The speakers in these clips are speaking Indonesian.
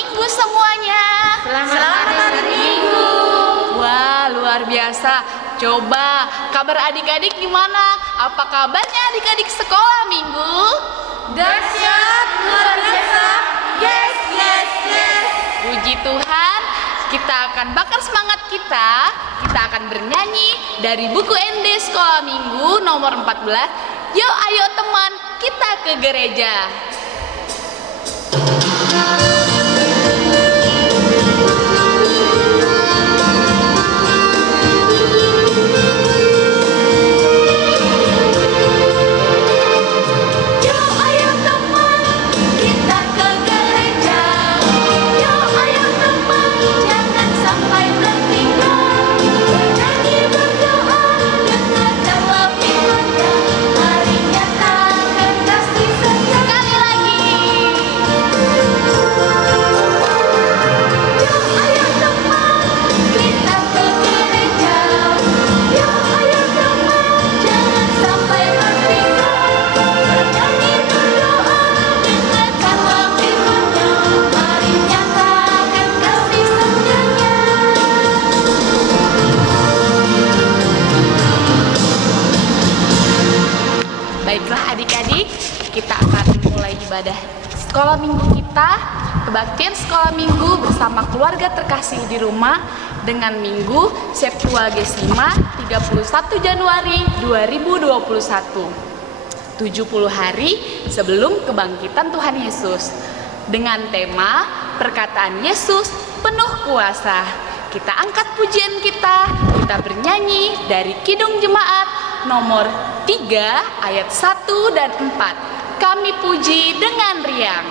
Minggu semuanya. Selamat hari Minggu. Wah, luar biasa. Coba kabar adik-adik gimana? Apa kabarnya adik-adik sekolah Minggu? Dahsyat, luar biasa. Yes, yes, yes. Puji Tuhan, kita akan bakar semangat kita. Kita akan bernyanyi dari buku ND Sekolah Minggu nomor 14. Yuk ayo teman, kita ke gereja. Baiklah adik-adik, kita akan mulai ibadah sekolah minggu kita, kebaktian sekolah minggu bersama keluarga terkasih di rumah dengan minggu Septuagesima 31 Januari 2021. 70 hari sebelum kebangkitan Tuhan Yesus. Dengan tema perkataan Yesus penuh kuasa. Kita angkat pujian kita bernyanyi dari Kidung Jemaat nomor 3 ayat 1 dan 4. Kami puji dengan riang.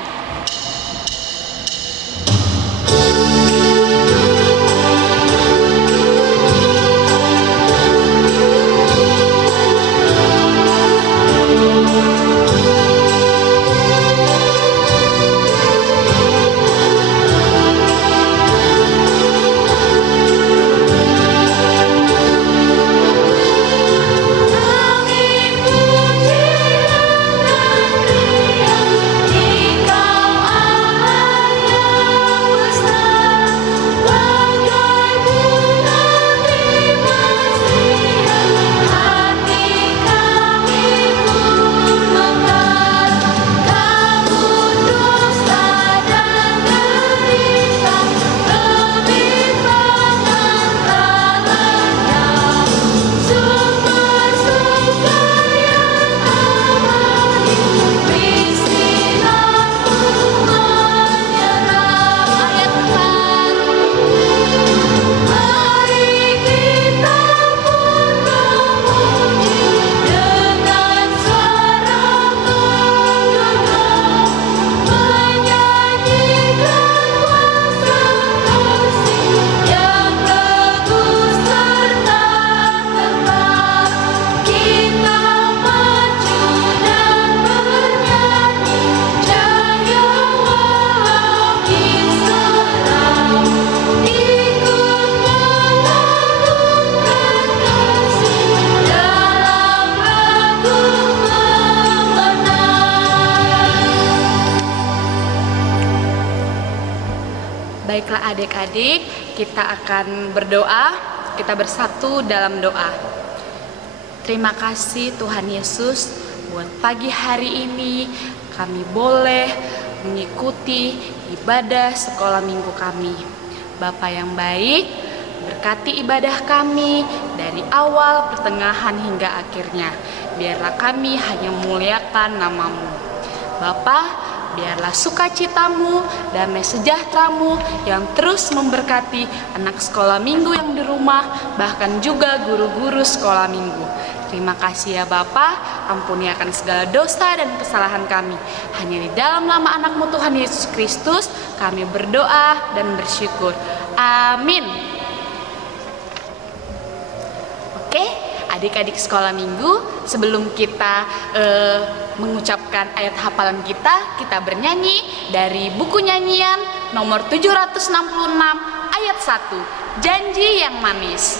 Baiklah adik-adik, kita akan berdoa, kita bersatu dalam doa. Terima kasih Tuhan Yesus buat pagi hari ini kami boleh mengikuti ibadah sekolah minggu kami. Bapa yang baik, berkati ibadah kami dari awal, pertengahan hingga akhirnya. Biarlah kami hanya memuliakan nama-Mu. Bapa, biarlah sukacitamu, damai sejahteramu yang terus memberkati anak sekolah minggu yang di rumah, bahkan juga guru-guru sekolah minggu. Terima kasih ya Bapa, ampuni akan segala dosa dan kesalahan kami. Hanya di dalam nama anak-Mu Tuhan Yesus Kristus kami berdoa dan bersyukur. Amin. Oke, adik-adik sekolah minggu, sebelum kita mengucapkan ayat hafalan kita bernyanyi dari buku nyanyian nomor 766 ayat 1, Janji yang Manis.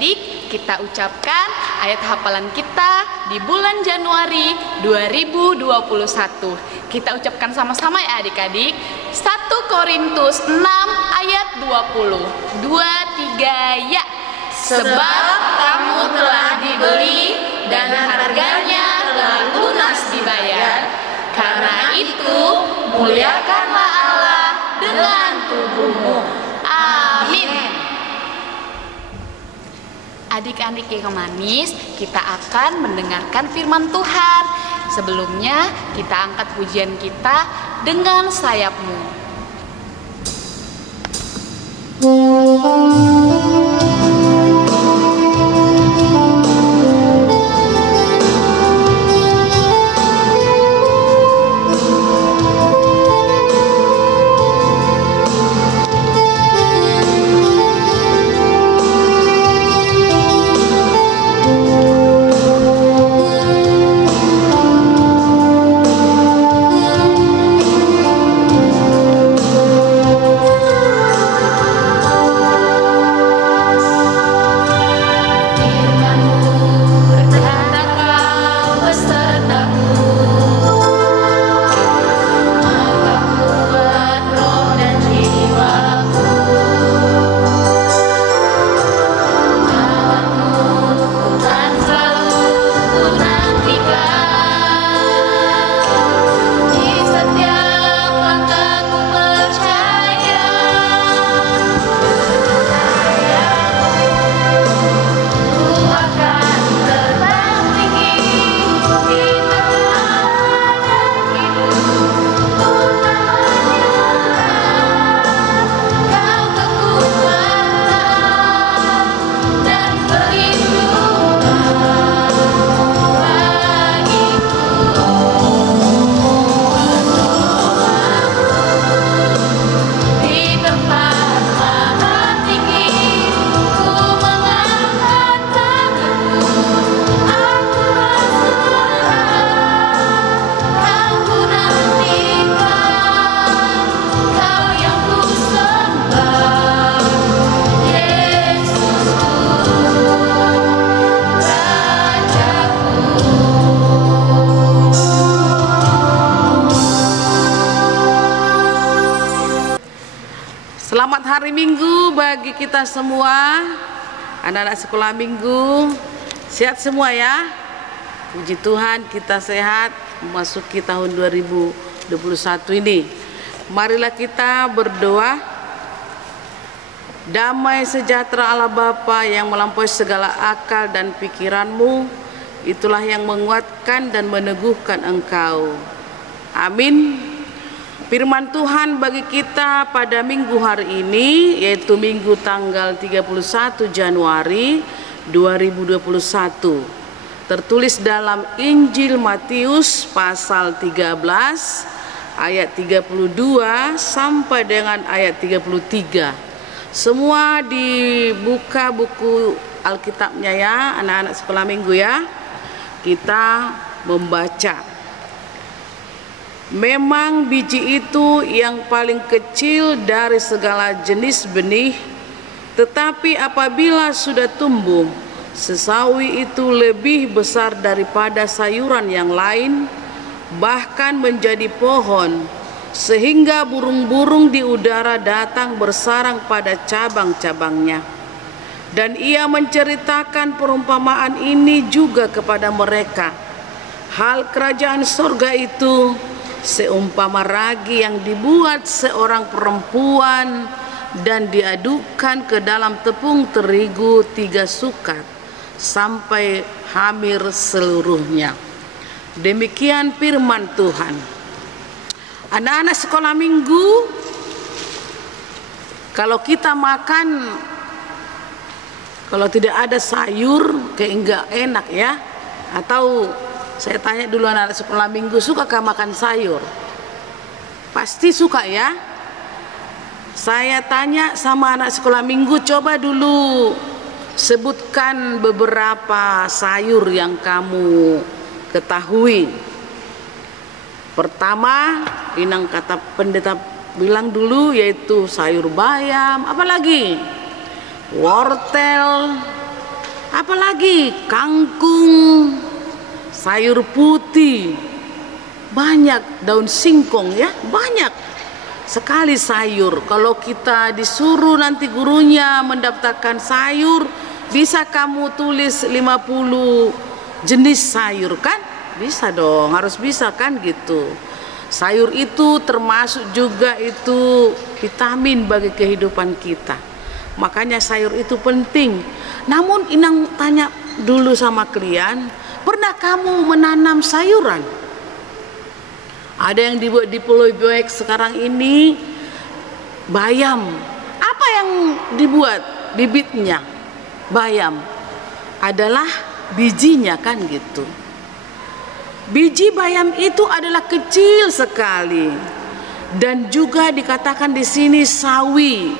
Adik-adik, kita ucapkan ayat hafalan kita di bulan Januari 2021. Kita ucapkan sama-sama ya adik-adik. 1 Korintus 6 ayat 20. 2, 3, ya. Sebab kamu telah dibeli dan harganya telah lunas dibayar. Karena itu, muliakanlah Allah dengan tubuhmu. Amin. Adik-adik yang manis, kita akan mendengarkan firman Tuhan. Sebelumnya, kita angkat pujian kita dengan sayapmu. Selamat hari Minggu bagi kita semua, anak-anak sekolah minggu. Sehat semua ya. Puji Tuhan kita sehat memasuki tahun 2021 ini. Marilah kita berdoa. Damai sejahtera Allah Bapa yang melampaui segala akal dan pikiranmu, itulah yang menguatkan dan meneguhkan engkau. Amin. Firman Tuhan bagi kita pada minggu hari ini, yaitu minggu tanggal 31 Januari 2021. Tertulis dalam Injil Matius pasal 13 ayat 32 sampai dengan ayat 33. Semua dibuka buku Alkitabnya ya, anak-anak sekolah minggu ya. Kita membaca. Memang biji itu yang paling kecil dari segala jenis benih, tetapi apabila sudah tumbuh, sesawi itu lebih besar daripada sayuran yang lain, bahkan menjadi pohon, sehingga burung-burung di udara datang bersarang pada cabang-cabangnya. Dan ia menceritakan perumpamaan ini juga kepada mereka. Hal kerajaan surga itu seumpama ragi yang dibuat seorang perempuan dan diadukkan ke dalam tepung terigu 3 sukat sampai hamir seluruhnya. Demikian firman Tuhan. Anak-anak sekolah minggu, kalau kita makan, kalau tidak ada sayur kayak enggak enak ya. Atau saya tanya dulu anak-anak sekolah minggu, sukakah makan sayur? Pasti suka ya. Saya tanya sama anak sekolah minggu, coba dulu sebutkan beberapa sayur yang kamu ketahui. Pertama, inang kata pendeta bilang dulu, yaitu sayur bayam, apalagi wortel, Apalagi kangkung, sayur putih, banyak daun singkong ya, banyak sekali sayur. Kalau kita disuruh nanti gurunya mendaftarkan sayur, bisa kamu tulis 50 jenis sayur kan? Bisa dong, harus bisa kan gitu. Sayur itu termasuk juga itu vitamin bagi kehidupan kita. Makanya sayur itu penting. Namun Inang tanya dulu sama kalian, pernah kamu menanam sayuran? Ada yang dibuat di Pulau Bioek sekarang ini, bayam. Apa yang dibuat bibitnya? Bayam adalah bijinya kan gitu. Biji bayam itu adalah kecil sekali, dan juga dikatakan di sini sawi,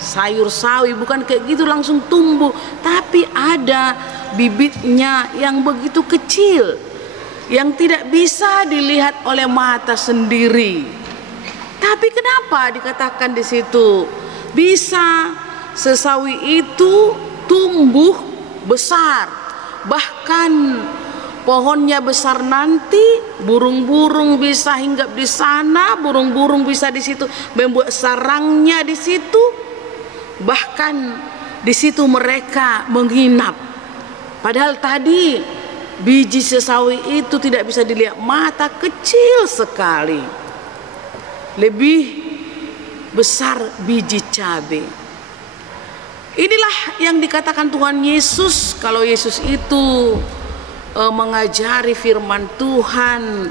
sayur sawi, bukan kayak gitu langsung tumbuh, tapi ada bibitnya yang begitu kecil, yang tidak bisa dilihat oleh mata sendiri. Tapi kenapa dikatakan di situ bisa sesawi itu tumbuh besar, bahkan pohonnya besar nanti, burung-burung bisa hinggap di sana, burung-burung bisa di situ membuat sarangnya di situ, bahkan di situ mereka menginap. Padahal tadi biji sesawi itu tidak bisa dilihat mata, kecil sekali, lebih besar biji cabai. Inilah yang dikatakan Tuhan Yesus. Kalau Yesus itu mengajari firman Tuhan,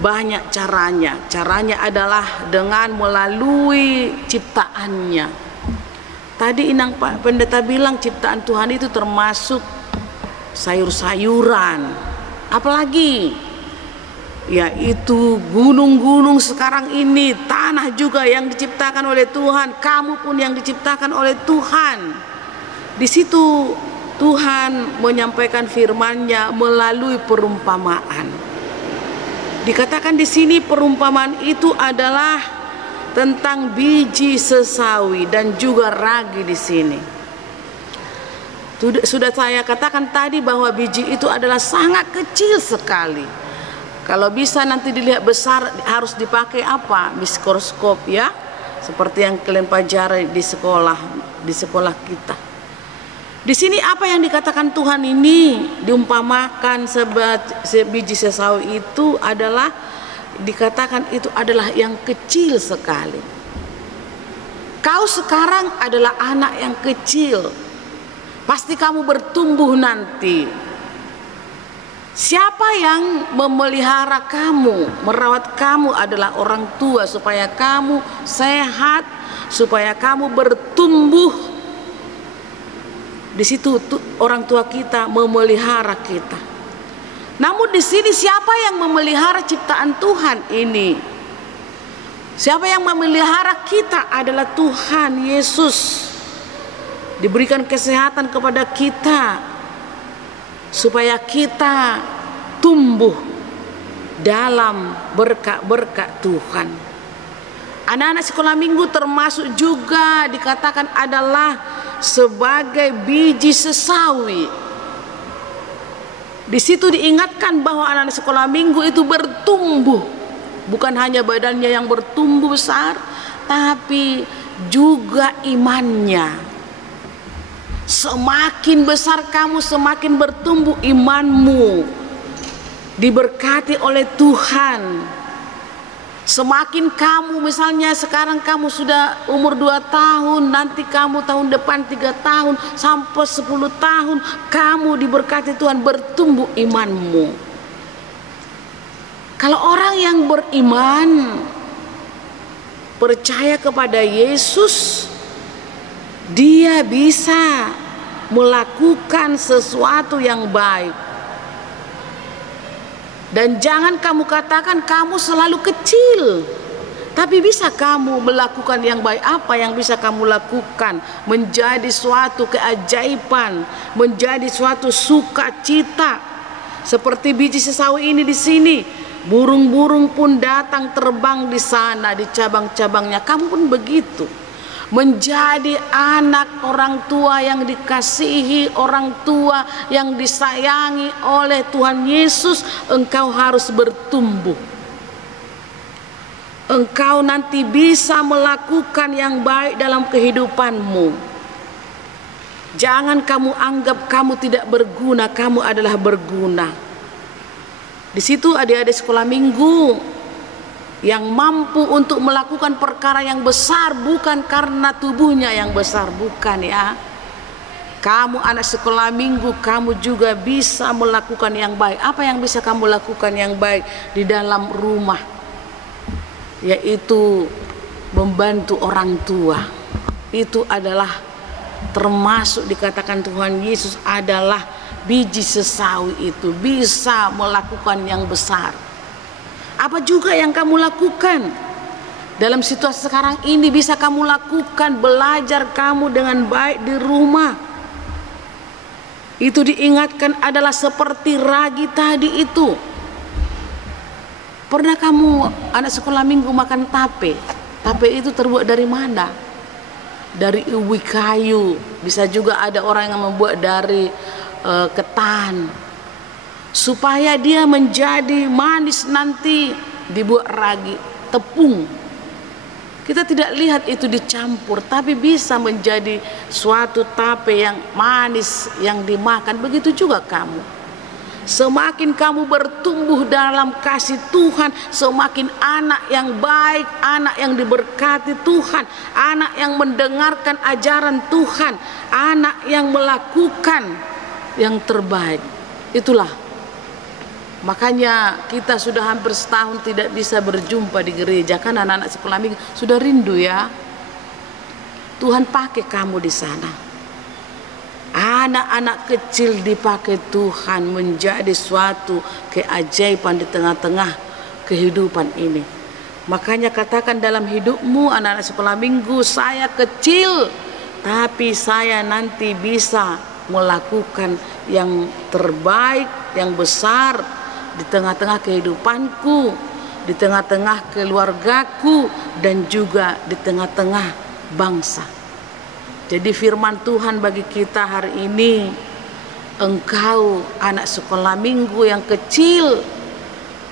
banyak caranya. Caranya adalah dengan melalui ciptaannya. Tadi Inang Pak Pendeta bilang ciptaan Tuhan itu termasuk sayur-sayuran. Apalagi yaitu gunung-gunung sekarang ini, tanah juga yang diciptakan oleh Tuhan, kamu pun yang diciptakan oleh Tuhan. Di situ Tuhan menyampaikan firman-Nya melalui perumpamaan. Dikatakan di sini perumpamaan itu adalah tentang biji sesawi dan juga ragi di sini. Sudah saya katakan tadi bahwa biji itu adalah sangat kecil sekali. Kalau bisa nanti dilihat besar harus dipakai apa? Mikroskop ya, seperti yang kalian pelajari di sekolah kita. Di sini apa yang dikatakan Tuhan ini diumpamakan sebiji sesawi itu adalah dikatakan itu adalah yang kecil sekali. Kau sekarang adalah anak yang kecil, pasti kamu bertumbuh nanti. Siapa yang memelihara kamu, merawat kamu adalah orang tua, supaya kamu sehat, supaya kamu bertumbuh. Di situ orang tua kita memelihara kita. Namun di sini siapa yang memelihara ciptaan Tuhan ini? Siapa yang memelihara kita adalah Tuhan Yesus. Diberikan kesehatan kepada kita supaya kita tumbuh dalam berkat-berkat Tuhan. Anak-anak sekolah minggu termasuk juga dikatakan adalah sebagai biji sesawi. Di situ diingatkan bahwa anak-anak sekolah minggu itu bertumbuh, bukan hanya badannya yang bertumbuh besar, tapi juga imannya. Semakin besar kamu, semakin bertumbuh imanmu, diberkati oleh Tuhan. Semakin kamu, misalnya sekarang kamu sudah umur 2 tahun, nanti kamu tahun depan 3 tahun sampai 10 tahun, kamu diberkati Tuhan, bertumbuh imanmu. Kalau orang yang beriman, percaya kepada Yesus, dia bisa melakukan sesuatu yang baik. Dan jangan kamu katakan kamu selalu kecil, tapi bisa kamu melakukan yang baik. Apa yang bisa kamu lakukan? Menjadi suatu keajaiban, menjadi suatu sukacita. Seperti biji sesawi ini di sini, burung-burung pun datang terbang di sana, di cabang-cabangnya. Kamu pun begitu. menjadi anak orang tua yang dikasihi, orang tua yang disayangi oleh Tuhan Yesus, engkau harus bertumbuh. Engkau nanti bisa melakukan yang baik dalam kehidupanmu. Jangan kamu anggap kamu tidak berguna, kamu adalah berguna. Di situ adik-adik sekolah minggu yang mampu untuk melakukan perkara yang besar, bukan karena tubuhnya yang besar, bukan ya. Kamu anak sekolah minggu, kamu juga bisa melakukan yang baik. Apa yang bisa kamu lakukan yang baik di dalam rumah? Yaitu membantu orang tua. Itu adalah termasuk dikatakan Tuhan Yesus adalah biji sesawi, itu bisa melakukan yang besar. Apa juga yang kamu lakukan dalam situasi sekarang ini bisa kamu lakukan, belajar kamu dengan baik di rumah. Itu diingatkan adalah seperti ragi tadi itu. Pernah kamu anak sekolah minggu makan tape? Tape itu terbuat dari mana? Dari ubi kayu. Bisa juga ada orang yang membuat dari ketan. Supaya dia menjadi manis nanti dibuat ragi, tepung. Kita tidak lihat itu dicampur, tapi bisa menjadi suatu tape yang manis yang dimakan. Begitu juga kamu. Semakin kamu bertumbuh dalam kasih Tuhan, semakin anak yang baik, anak yang diberkati Tuhan, anak yang mendengarkan ajaran Tuhan, anak yang melakukan yang terbaik. Itulah makanya kita sudah hampir setahun tidak bisa berjumpa di gereja, kan anak-anak sekolah minggu sudah rindu ya. Tuhan pakai kamu di sana. Anak-anak kecil dipakai Tuhan menjadi suatu keajaiban di tengah-tengah kehidupan ini. Makanya katakan dalam hidupmu anak-anak sekolah minggu, saya kecil tapi saya nanti bisa melakukan yang terbaik, yang besar di tengah-tengah kehidupanku, di tengah-tengah keluargaku, dan juga di tengah-tengah bangsa. Jadi firman Tuhan bagi kita hari ini, engkau anak sekolah minggu yang kecil,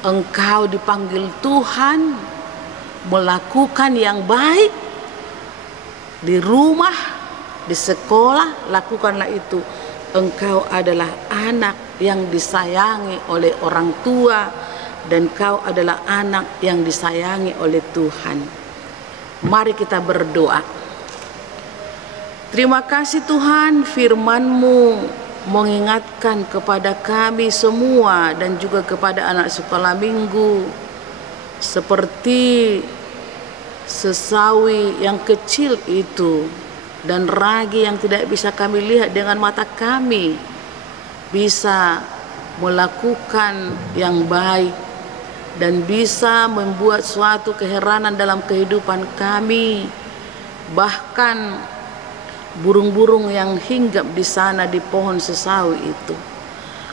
engkau dipanggil Tuhan melakukan yang baik di rumah, di sekolah, lakukanlah itu. Engkau adalah anak yang disayangi oleh orang tua, dan kau adalah anak yang disayangi oleh Tuhan. Mari kita berdoa. Terima kasih Tuhan, firman-Mu mengingatkan kepada kami semua dan juga kepada anak sekolah minggu, seperti sesawi yang kecil itu dan ragi yang tidak bisa kami lihat dengan mata kami, bisa melakukan yang baik dan bisa membuat suatu keheranan dalam kehidupan kami. Bahkan burung-burung yang hinggap di sana di pohon sesawi itu.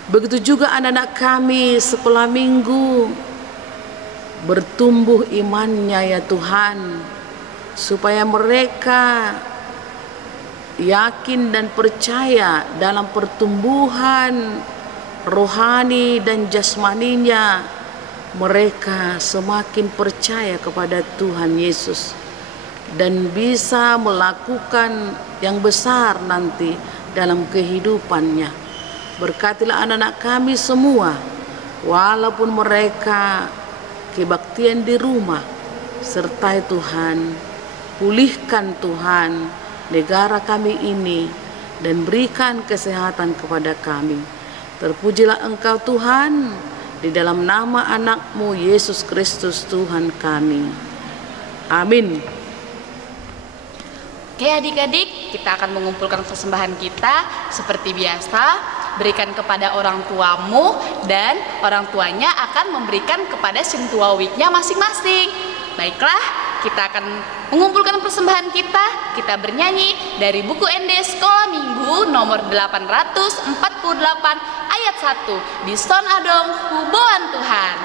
Begitu juga anak-anak kami sekolah minggu, bertumbuh imannya ya Tuhan, supaya mereka yakin dan percaya dalam pertumbuhan rohani dan jasmaninya. Mereka semakin percaya kepada Tuhan Yesus dan bisa melakukan yang besar nanti dalam kehidupannya. Berkatilah anak-anak kami semua, walaupun mereka kebaktian di rumah, sertai Tuhan, pulihkan Tuhan negara kami ini dan berikan kesehatan kepada kami. Terpujilah Engkau Tuhan, di dalam nama anak-Mu Yesus Kristus Tuhan kami. Amin. Oke adik-adik, kita akan mengumpulkan persembahan kita seperti biasa. Berikan kepada orang tuamu dan orang tuanya akan memberikan kepada sintuawiknya masing-masing. Baiklah, kita akan mengumpulkan persembahan kita. Kita bernyanyi dari buku ND Sekolah Minggu nomor 848 ayat 1. Di Son Adong Huboan Tuhan.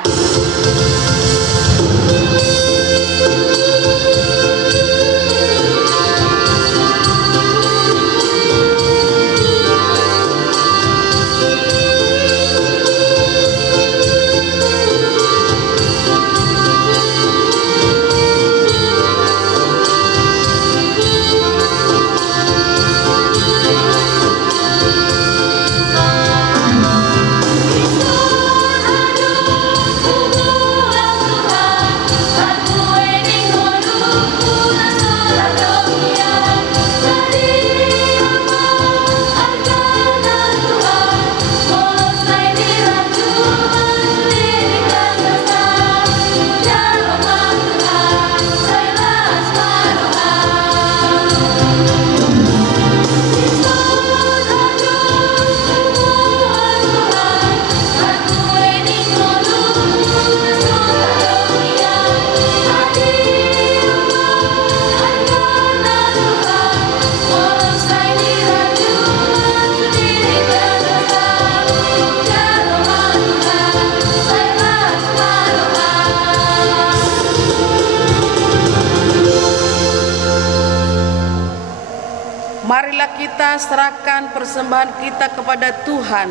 kita serahkan persembahan kita kepada Tuhan.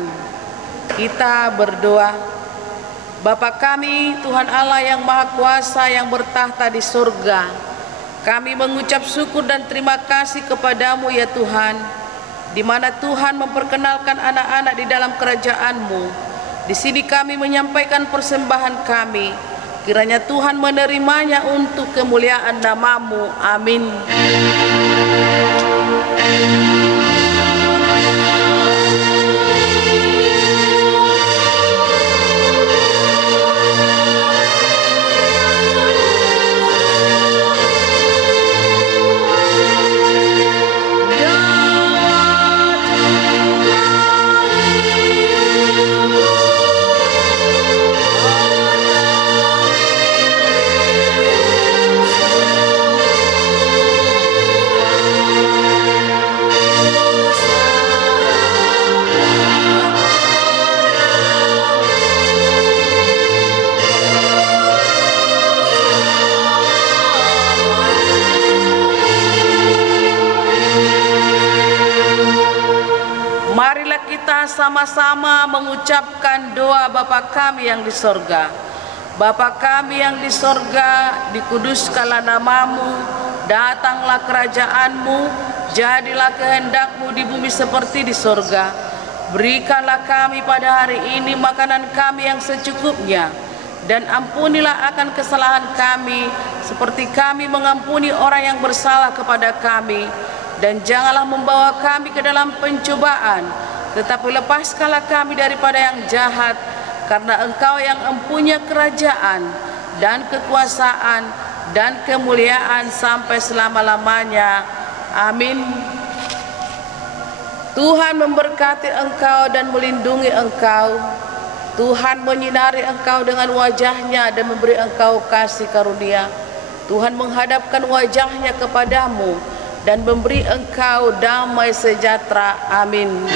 Kita berdoa. Bapa kami, Tuhan Allah yang Maha Kuasa yang bertahta di surga, kami mengucap syukur dan terima kasih kepadamu ya Tuhan, di mana Tuhan memperkenalkan anak-anak di dalam kerajaan-Mu. Di sini kami menyampaikan persembahan kami. Kiranya Tuhan menerimanya untuk kemuliaan nama-Mu. Amin. Marilah kita sama-sama mengucapkan doa Bapa kami yang di sorga. Bapa kami yang di sorga, dikuduskanlah nama-Mu, datanglah kerajaan-Mu, jadilah kehendak-Mu di bumi seperti di sorga. Berikanlah kami pada hari ini makanan kami yang secukupnya, dan ampunilah akan kesalahan kami, seperti kami mengampuni orang yang bersalah kepada kami. Dan janganlah membawa kami ke dalam pencobaan, tetapi lepaskanlah kami daripada yang jahat, karena Engkau yang empunya kerajaan dan kekuasaan dan kemuliaan sampai selama-lamanya. Amin. Tuhan memberkati engkau dan melindungi engkau. Tuhan menyinari engkau dengan wajah-Nya dan memberi engkau kasih karunia. Tuhan menghadapkan wajah-Nya kepadamu dan memberi engkau damai sejahtera. Amin.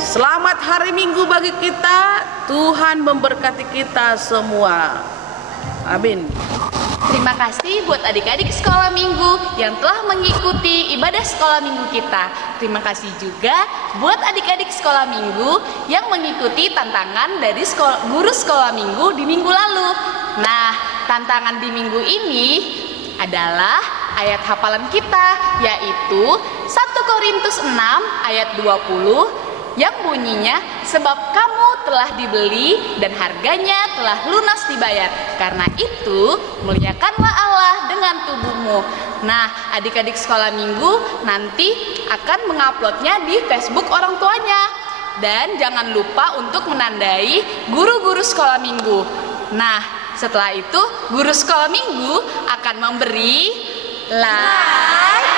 Selamat hari Minggu bagi kita. Tuhan memberkati kita semua. Amin. Terima kasih buat adik-adik sekolah minggu yang telah mengikuti ibadah sekolah minggu kita. Terima kasih juga buat adik-adik sekolah minggu yang mengikuti tantangan dari guru sekolah minggu di minggu lalu. Nah, tantangan di minggu ini adalah ayat hafalan kita, yaitu 1 Korintus 6 ayat 20 yang bunyinya, sebab kamu telah dibeli dan harganya telah lunas dibayar. Karena itu muliakanlah Allah dengan tubuhmu. Nah, adik-adik sekolah minggu nanti akan menguploadnya di Facebook orang tuanya. Dan jangan lupa untuk menandai guru-guru sekolah minggu. Nah, setelah itu guru sekolah minggu akan memberi like,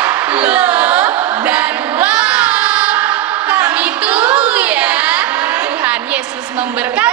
love, dan wow. Kami tunggu ya. Tuhan Yesus memberkati.